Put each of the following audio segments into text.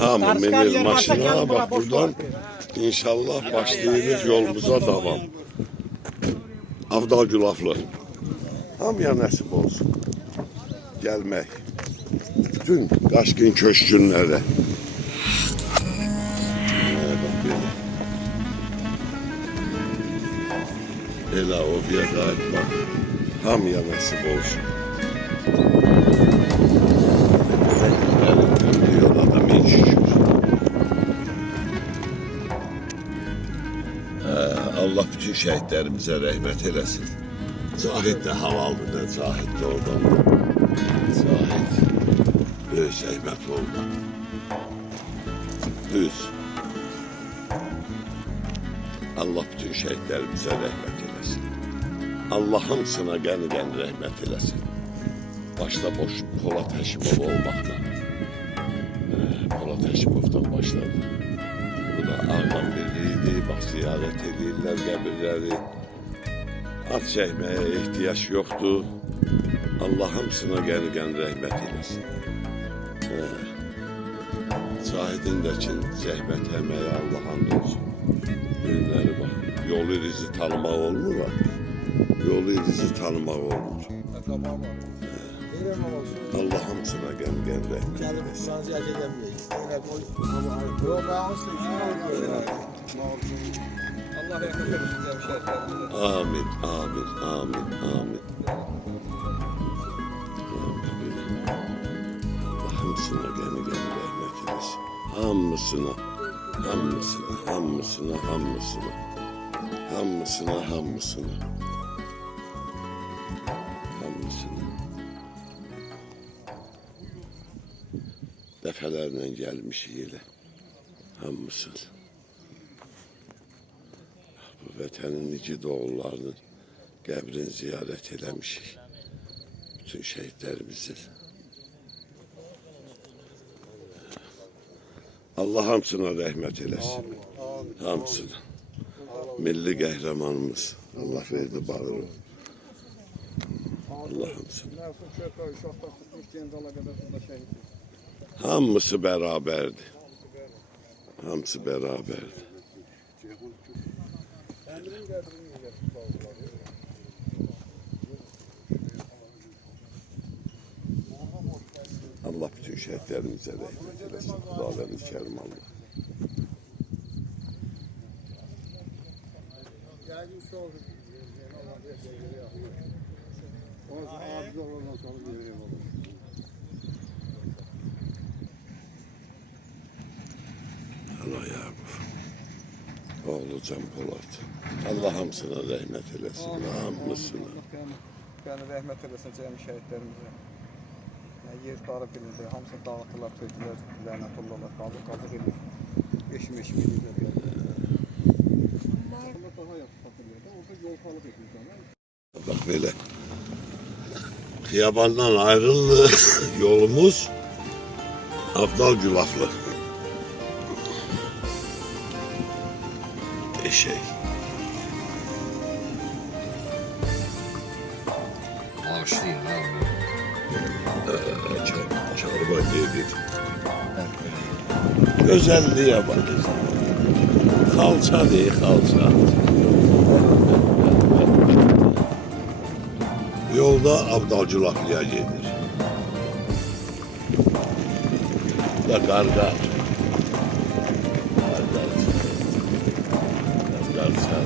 Hamı Karşı kar minir yer varsa maşına gelin bura bak boş buradan. var. İnşallah başlayırız yolumuza devam. Avdal Gülaflı. Hamıya nəsib olsun. Gelmek. Bütün qaşqın köşkünlərə. Bak belə. Elə o bir qayıtmaq. Hamıya nəsib olsun. Yola da min şükür. Allah bütün şəhidlərimizə rəhmət eləsin. Zahid də halaldır da, Zahid də oradan. Zahid. Böyük zəhmət oldu. Düz. Allah bütün şəhidlərimizə rəhmət eləsin. Allah hamısına qəni-qəni rəhmət eləsin. Başta boş Polat Həşimov olmaqla. Polat Həşimovdan başladı. Bu da Ağdam birliğiydi. Bak ziyaret edirlər qəbirləri. At çəkməyə ehtiyac yoxdur. Allah hamısına qəni-qəni rəhmət eləsin. Zahidin də ki, zəhmət əməyi Allah hamd olsun. Günləri bax, yolu irizi tanımaq olmur ha. Yolu irizi tanımaq olmur. Allah hamısına qəni-qəni rəhmət eləsin. Allah yaklaşırsın hemşehrilerimize. Amin, amin, amin, amin. Allah hamısına qəni-qəni rəhmət eləsin. Hamısına, hamısına, hamısına, hamısına. Hamısına, hamısına. Hamısına. Dəfələrlə gəlmişik elə. Hamısına. Bu vətənin igid oğullarının qəbrini ziyarət eləmişik. Bütün şəhidlərimizin. Allah hamısına rəhmət eləsin. Hamısına. Milli qəhrəmanımız. Allah verdi bağırı. Allah hamısına. Hamısı bərabərdir. Hamısı bərabərdir. Allah bütün şəhidlərimizə rəhmət eləsin. Xudalarınız kərim Allah. Allah Yaqub. Oğlu Can Polat. Allah hamısına rəhmət eləsin. Hamısına. Yani rəhmət eləsin cəmi şəhidlərimizə. Yer tarif edildi, hamısını dağıttılar, töydülər, lənət olurlar, qazıq edir. Eşim edirlər. Bunlar daha yaxşı satılıyor da, orada yolxalıq edir. Bak böyle. Xiyabandan ayrıldı yolumuz Avdal Gülaflı. Eşek. Bağışlayın lan. Çarba dedi. Özelliğe bak. Kalça değil, kalça. Yolda Avdal Gülaflı'ya gelir. Bu da Gargar. Gargar.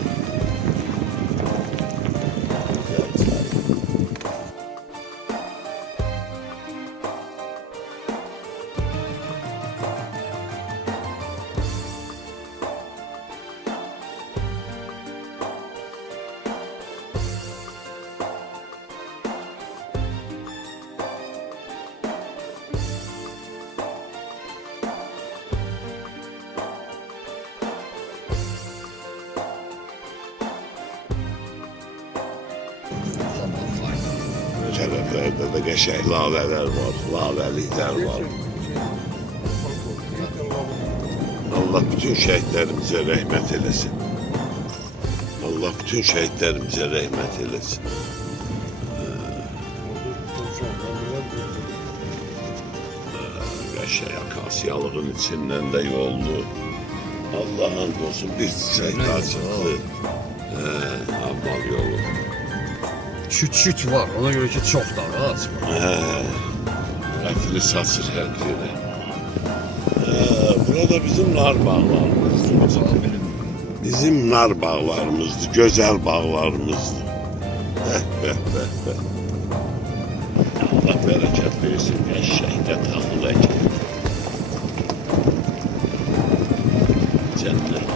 Tərəflərdə də qəşəng lavələr var, lavəliklər var. Allah bütün şəhidlərimizə rəhmət eləsin. Allah bütün şəhidlərimizə rəhmət eləsin. şey akasiyalığın içinden de yoldu. Allah'ın olsun bir çiçek daha çıktı. Amal yolu. Küt var. Ona göre ki çok da açma. Rəfini saçır hər yerə. Burada bizim nar bağlarımızdır. Bizim nar bağlarımızdır, gözəl bağlarımızdır. Allah bərəkət versin, qəşəkdə taxıl əkin. Cənnət.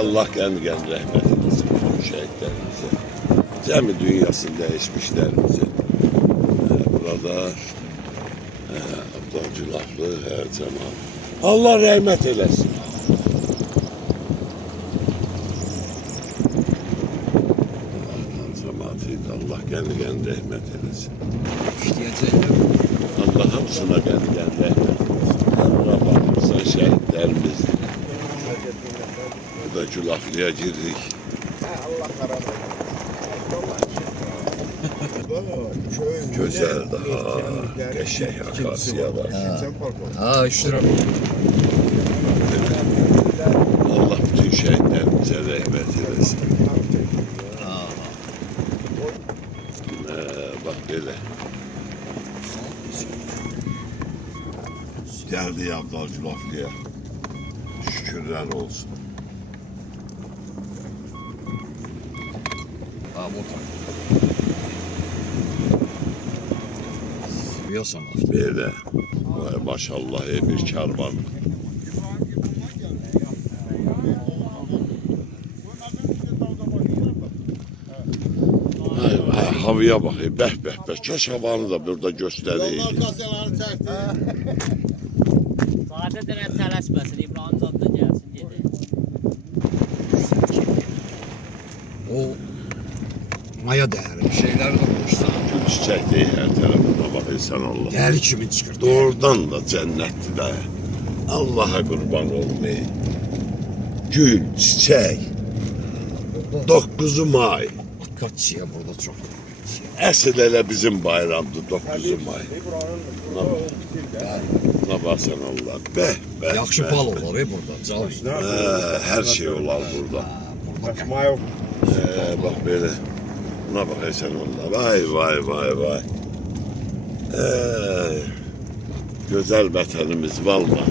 Allah qəm-qəm rəhmət edilsin bütün şəhidlərimizə. Cəmi dünyasını dəyişmişlərimizə. Burada Abdülcülaflı hər zaman. Allah rəhmət eləsin. Allah qəm-qəm rəhmət eləsin. İşləyəcəklər. Allah hamısına qəm-qəm rəhmət eləsin. Allah baxırsan şəhidlərimizdir. Bu da Gülaflıya girdik. Allah qaradır. Gözəl daha qəşəng akasiyalar. Ha iştirəm. Allah bütün şəhidlərimizə rəhmət eləsin. Bax belə. Gəldi Abdülcülaflıya. Şükürlər olsun. Ha motor. Seviyorsan of. Belə. Vay maşallah bir karvan. Vay vay havaya bak. Bəh bəh bəh. Kaş havanı da burada göstərəydi. Sadə deyən tələsməsin, İbrahim zad da gəlsin gedir. O maya değerli şeyler de olmuşlar. Gül çiçək deyil hər tərəfına bax insan Allah. Değerli kimin çıkırdı? Doğrudan da cənnətdir də. Allah'a qurban olmayı. Gül, çiçək. 9 may. Kaçıya burada çok. Əsl elə bizim bayramdır 9 may. Buna baxsan Allah. Bəh, bəh. Yaxşı bəh. bal olur burada. Cal. Hər şey olar burada. Kaçma yok. Bax belə. Buna baxırsan Allah. Vay vay vay vay. Gözəl vətənimiz valla.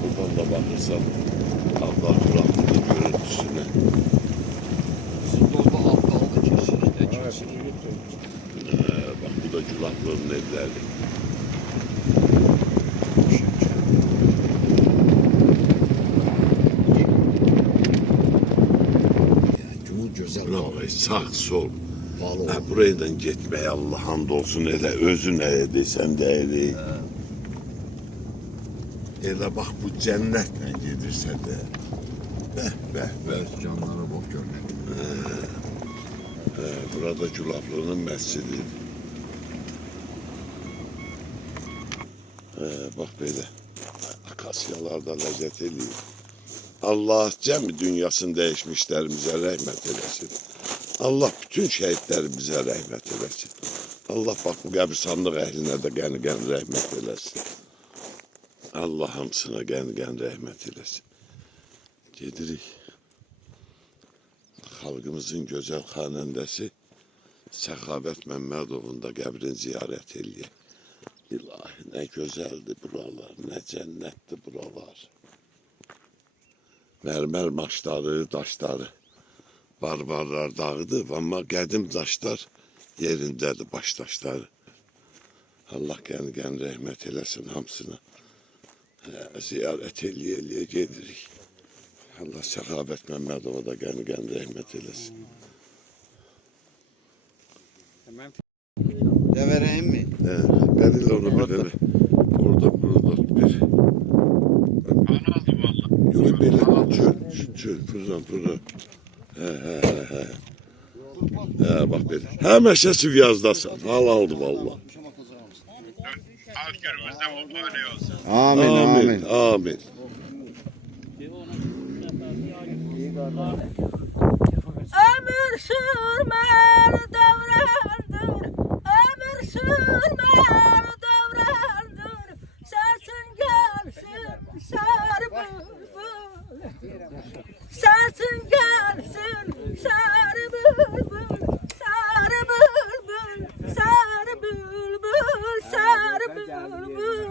Buradan da baxırsan Allah Qur'an'ın görüntüsünə. Sizin orada halka aldı kesinlikle. Bak bu da Gülaflı'nın evləri. Gül güzel. Buna bak sağ sol. Pahalı olur. Buradan getməyə Allah hamd olsun elə özü nə edirsən deyir. Elə bax bu cənnətlə gedirsən də. Bəh bəh bəh. Evet, canları bok görünüyor. Burada Gülaflı'nın məscidi. Bax belə. Akasiyalar da ləzzət eləyir. Allah cəmi dünyasını dəyişmişlərimizə rəhmət eləsin. Allah bütün şəhidlərimizə rəhmət eləsin. Allah bax bu qəbirstanlıq əhlinə də qəni-qəni rəhmət eləsin. Allah hamısına qəni-qəni rəhmət eləsin. Gedirik. Xalqımızın gözəl xanəndəsi Səxavət Məmmədovun da qəbrini ziyarət eləyək. İlahi, nə gözəldir buralar, nə cənnətdir buralar. Mərmər maşları, daşları, barbarlar dağıdır, amma qədim daşlar yerindədir, baş daşları. Allah qəni-qəni rəhmət eləsin hamısına. Ziyarət eləyə gedirik. Allah Səxavət Məmmədova da qəni-qəni rəhmət eləsin. Ya vereyim mi? Beril onu böyle orada bir. Yok böyle çöl pırran. He bak böyle. Hemen şesi yazdasan. Al aldı valla. Halk günümüzde böyle olsun. Amin amin. Amin. Ömür sürmez devrandır, Sürmel davrandır, sesin gelsin sarı bülbül. Sesin gelsin sarı bülbül, sarı bülbül, sarı bülbül, sarı bülbül.